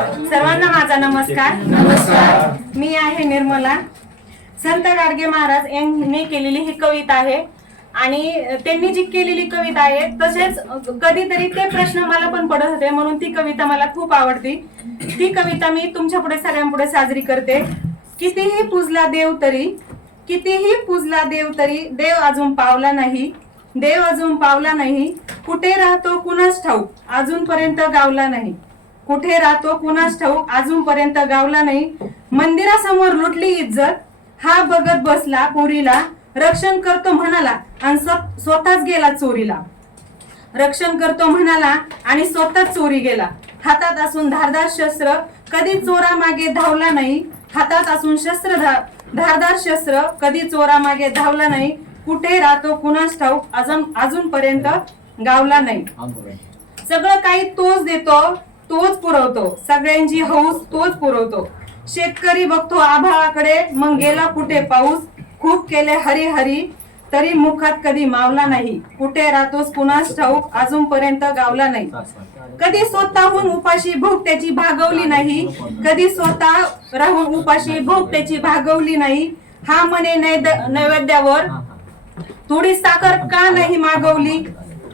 सर्वांना माझा नमस्कार. मी आहे निर्मला. संत गाडगे महाराज यांनी केलेली ही कविता आहे. आणि त्यांनी जी केलेली कविता आहे तसेच कधीतरी ते प्रश्न मला पण पडत होते म्हणून ती कविता मला खूप आवडती. ती कविता मी तुमच्यापुढे सगळ्यांपुढे साजरी करते. कितीही पूजला देव तरी कितीही पूजला देव तरी देव अजून पावला नाही. देव अजून पावला नाही. कुठे राहतो कुणास ठाऊक अजूनपर्यंत गावला नाही. कुठे राहतो कुणास ठाऊक अजूनपर्यंत गावला नाही. मंदिरासमोर लुटली इज्जत. हा बघत बसला पोरीला. रक्षण करतो म्हणाला आणि स्व- स्वतःच गेला चोरीला. रक्षण करतो म्हणाला आणि स्वतःच चोरी गेला. हातात असून धारदार शस्त्र कधी चोरा मागे धावला नाही. हातात असून शस्त्र धारदार शस्त्र कधी चोरा मागे धावला नाही. कुठे राहतो कुणास ठाऊक अजून अजूनपर्यंत गावला नाही. सगळं काही तोच देतो. तोच पुरवतो. सगळ्यांची हौस तोच पुरवतो. शेतकरी बघतो आभाळाकडे मग गेला कुठे पाऊस? खूप केले हरी हरी तरी मुखात कधी मावला नाही. कुठे राहतोस कुणास ठाऊक? अजूनपर्यंत गावला नाही. कधी स्वतःहून उपाशी भूक त्याची भागवली नाही. कधी स्वतः राहून उपाशी भूक त्याची भागवली नाही. हा म्हणे नैवेद्यावर. थोडी साखर का नाही मागवली?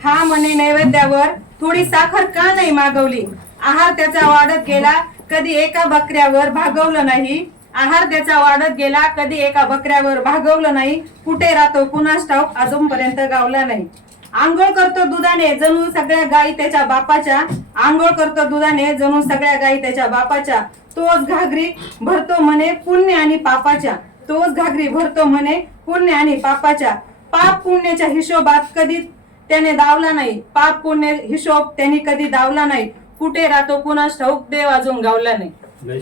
हा म्हणे नैवेद्यावर. थोडी साखर का नाही मागवली? आहार त्याचा वाढत गेला कधी एका बकऱ्यावर भागवलं नाही. आहार त्याचा वाढत गेला कधी एका बकऱ्यावर भागवलं नाही. कुठे राहतो कुणास ठाऊक अजूनपर्यंत गावला नाही. आंघोळ करतो दुधाने जणू सगळ्या गायी त्याच्या बापाच्या. आंघोळ करतो दुधाने जणू सगळ्या गायी त्याच्या बापाच्या. तोच घागरी भरतो म्हणे पुण्य आणि पापाच्या. तोच घागरी भरतो म्हणे पुण्य आणि पापाच्या. पाप पुण्याच्या हिशोबात कधी त्याने दावला नाही. पाप पुण्य हिशोब त्यांनी कधी दावला नाही. कुठे राहतो कुणास ठाऊक देव अजून गावला नाही.